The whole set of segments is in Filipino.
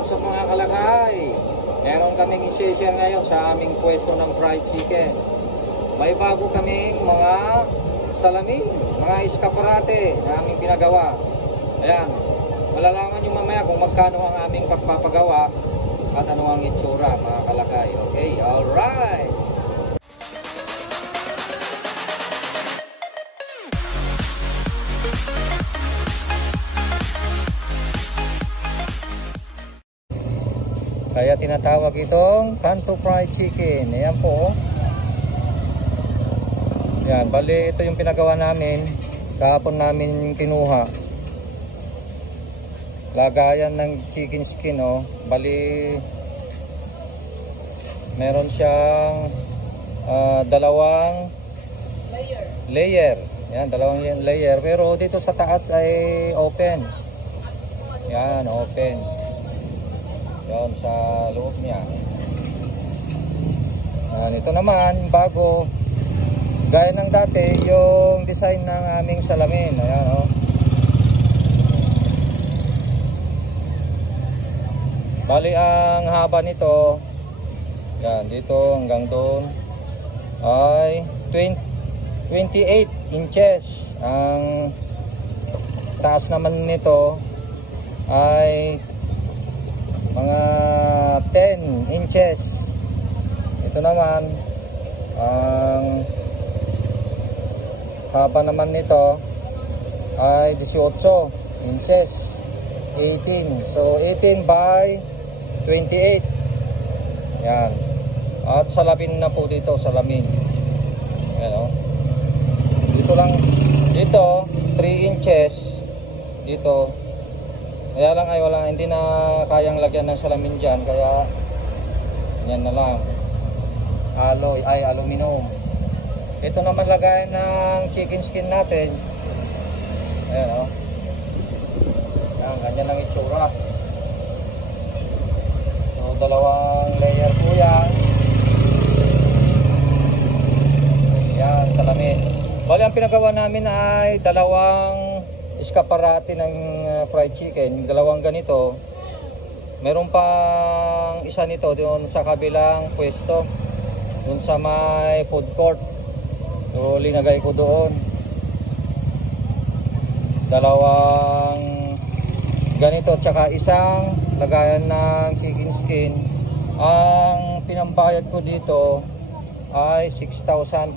what's up mga kalakay? Meron kaming i-share ngayon sa aming pwesto ng fried chicken. May bago kaming mga salamin, mga eskaparate na aming pinagawa. Ayan, malalaman nyo mamaya kung magkano ang aming pagpapagawa at ano ang itsura mga kalakay. Okay, alright! Kaya tinatawag itong Kanto Fried Chicken. Ayan po. Ayan, bali ito yung pinagawa namin. Kahapon namin kinuha. Lagayan ng chicken skin, oh. Bali meron siyang dalawang layer. Ayan, dalawang layer. Pero dito sa taas ay open. Ayan, open. Yan sa loob niya. Ito naman bago, gaya ng dati yung design ng aming salamin. Ayan, oh. Bali ang haba nito, yan dito hanggang doon ay 28 inches. Ang taas naman nito ay mga 10 inches. Ito naman ang haba naman nito ay 18 inches, 18. So 18 by 28. Yan. At salamin na po dito, salamin. Yan, oh. Dito lang, dito 3 inches dito. Kaya lang ay wala, hindi na kayang lagyan ng salamin dyan, kaya yan na lang, alloy, ay aluminum. Ito naman lagayan ng chicken skin natin. Ayan, oh. Yan, ganyan ang itsura. So dalawang layer po yan. Yan, salamin. Bali ang pinagawa namin ay dalawang eskaparate ng fried chicken, dalawang ganito. Meron pang isa nito doon sa kabilang pwesto, doon sa may food court. So linagay ko doon dalawang ganito, tsaka isang lagayan ng chicken skin. Ang pinambayad ko dito ay 6,500.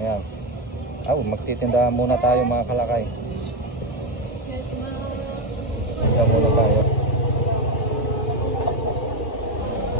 Ayan. Magtitinda muna tayo mga kalakay. Tinda muna tayo.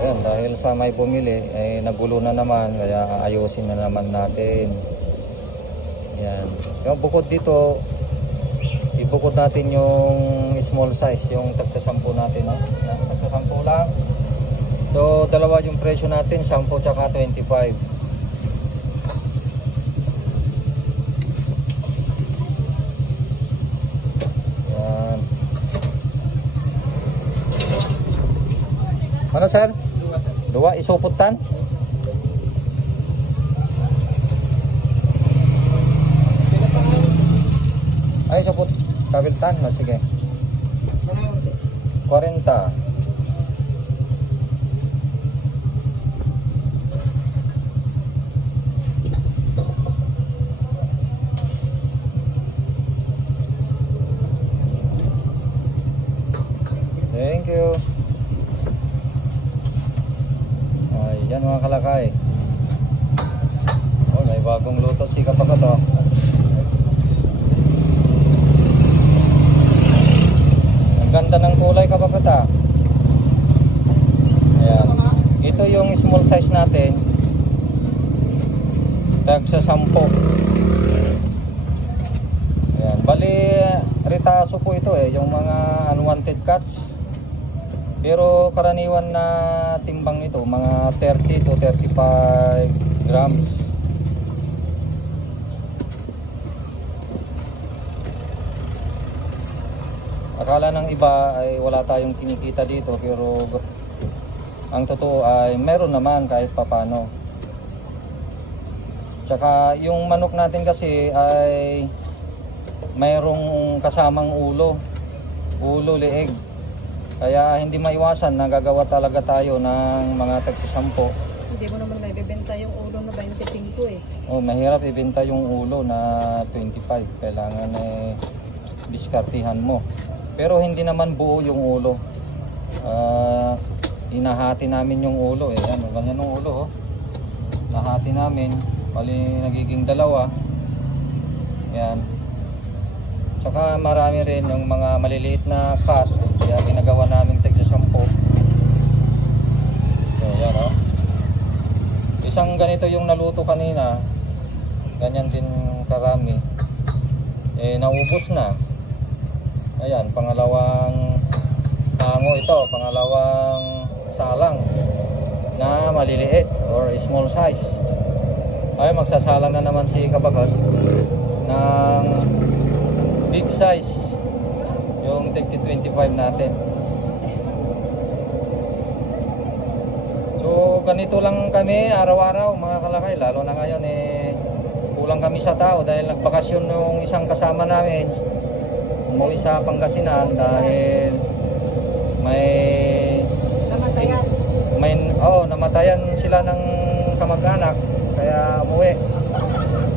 Ayan, dahil sa may bumili ay nagulo na naman, kaya ayusin na naman natin. Ayan. Yung bukod dito, ibukod natin yung small size, yung tagsasampu natin, no? Tagsasampu lang. So dalawa yung presyo natin, 10 tsaka 25. Ano sir? Dua isuputan? Ay isuput kabiltan. Sige 40. Thank you. Yan mga kalakay. Oh, may bagong luto si Kapagat, oh. Ang ganda ng kulay, Kapagat, ah. Ayan. Ito yung small size natin. Tagsa 10. Ayan. Bali retaso po ito, yung mga unwanted cuts. Pero karaniwan na timbang nito mga 30 to 35 grams. Akala ng iba ay wala tayong kinikita dito, pero ang totoo ay meron naman kahit papano. Tsaka yung manok natin kasi ay mayroong kasamang ulo. ulo, leeg. Kaya hindi maiwasan na gagawa talaga tayo ng mga tagsisampo. Hindi mo naman maibibenta yung ulo na 25 eh. Oh, mahirap ibenta yung ulo na 25. Kailangan diskartihan mo. Pero hindi naman buo yung ulo. Hinahati namin yung ulo. Yan, ganyan yung ulo. Nahati namin. Bali nagiging dalawa. Yan. Tsaka marami rin yung mga maliliit na cut. Kaya ginagawa namin tagsasampo. So, yan o. Isang ganito yung naluto kanina. Ganyan din karami. Naubos na. Ayan, pangalawang hango ito. Pangalawang salang na maliliit or small size. Ay, magsasalang na naman si Kabagat ng big size. Yung tig 25 natin. So, ganito lang kami araw-araw mga kalakay. Lalo na ngayon kulang kami sa tao dahil nagbakasyon yung isang kasama namin. Umuwi sa Pangasinan dahil namatayan sila ng kamag-anak kaya umuwi.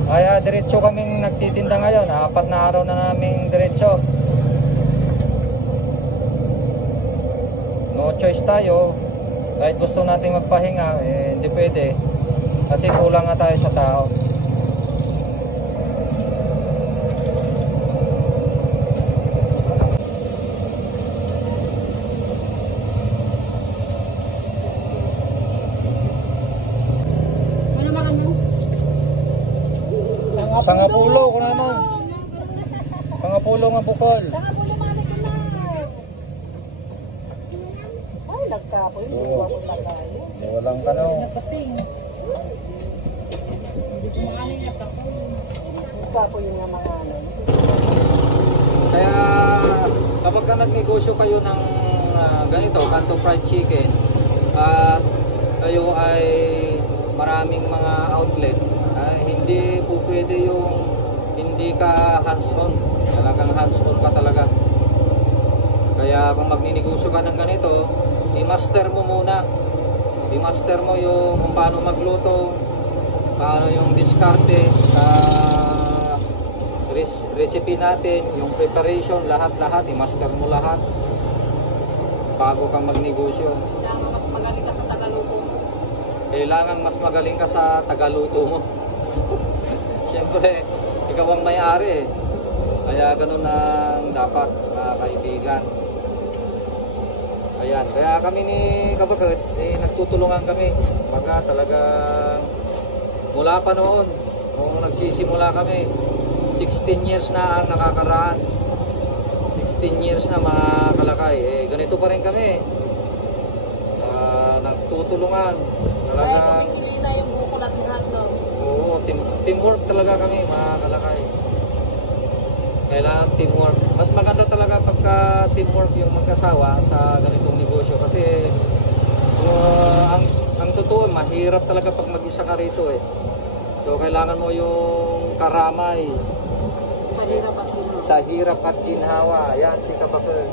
Kaya diretso kaming nagtitinda ngayon. 4 na araw na naming diretso. No choice tayo. Kahit gusto nating magpahinga, hindi pwede. Kasi kulang nga tayo sa tao. Sangapulo ko naman. Sangapulo nga bukol. Sangapulo man ka na. Ay, nagkapoy. Hindi ko ako tagayo. Walang tanong. Nagpating. Hindi ko maanin na ako. Nagkapoy yung mga ano. Kaya kapag ka nagnegosyo kayo ng ganito, Kanto Fried Chicken, at kayo ay maraming mga outlet, hindi po pwede yung hindi ka hands-on. Talagang hands-on ka talaga. Kaya kung magninegosyo ka ng ganito, i-master mo muna. I-master mo yung kung paano magluto, paano yung diskarte, recipe natin, yung preparation, lahat-lahat, i-master mo lahat bago kang magnegosyo. Kailangan mas magaling ka sa tagaluto mo. Kailangan mas magaling ka sa tagaluto mo. Siyempre, ikaw ang may-ari. Kaya ganun ang dapat, mga kaibigan. Ayan, kaya kami ni Kabagat, nagtutulungan kami. Baga talagang mula pa noon, kung nagsisimula kami, 16 years na ang nakakaraan. 16 years na mga kalakay. Ganito pa rin kami. Nagtutulungan. Talagang kumikilita yung buko natin hotdog. oo, teamwork talaga kami mga kalakay. Kailangan teamwork. Mas maganda talaga pagka teamwork yung magkasawa sa ganitong negosyo kasi ang totoo, mahirap talaga pag mag-isa ka rito So kailangan mo yung karamay sa hirap at ginhawa. Ayan si Kabakal.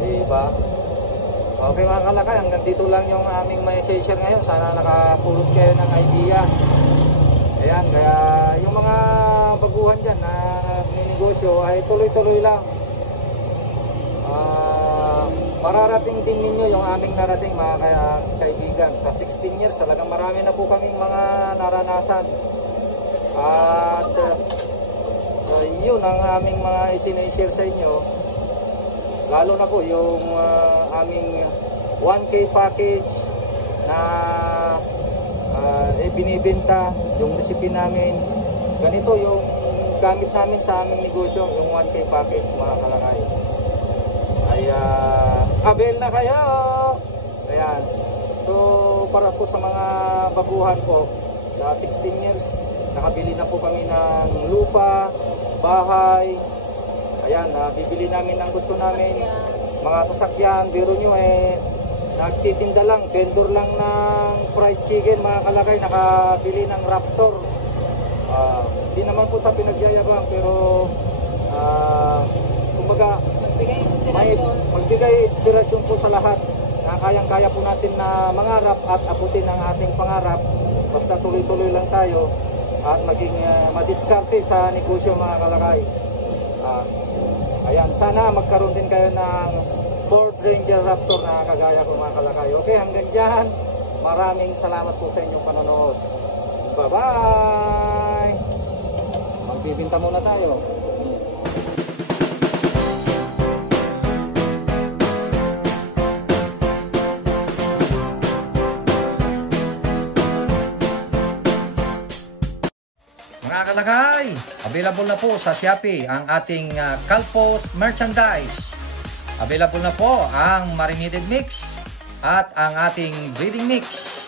Diba? Okay mga kalakay, hanggang dito lang yung aming may share ngayon. Sana nakapulot kayo ng idea. Ayan, kaya yung mga baguhan dyan na ninegosyo ay tuloy-tuloy lang. Mararating din ninyo yung aming narating mga kaibigan. Sa 16 years talagang marami na po kaming mga naranasan. At yun ang aming mga isinishare sa inyo. Lalo na po yung aming 1K package na binibenta, yung recipe namin. Ganito yung gamit namin sa aming negosyo, yung 1K package mga kalakay. Ay abel na kayo! Ayan. So para po sa mga baguhan po, sa 16 years, nakabili na po kami ng lupa, bahay. Ayan, bibili namin ang gusto namin. Mga sasakyan, biro nyo nagtitinda lang, vendor lang ng fried chicken mga kalakay, nakabili ng Raptor. Hindi naman po sa pinagyayabang pero magbigay inspirasyon po sa lahat na kayang-kaya po natin na mangarap at abutin ang ating pangarap. Basta tuloy-tuloy lang tayo at maging madiskarte sa negosyo mga kalakay. Ayan, sana magkaroon din kayo ng Ford Ranger Raptor na kagaya ko mga kalakay. Okay, hanggang dyan. Maraming salamat po sa inyong panonood. Bye-bye! Magbibinta muna tayo. Mga kalakay, available na po sa Shopee ang ating Calpos merchandise. Available na po ang marinated mix at ang ating breeding mix.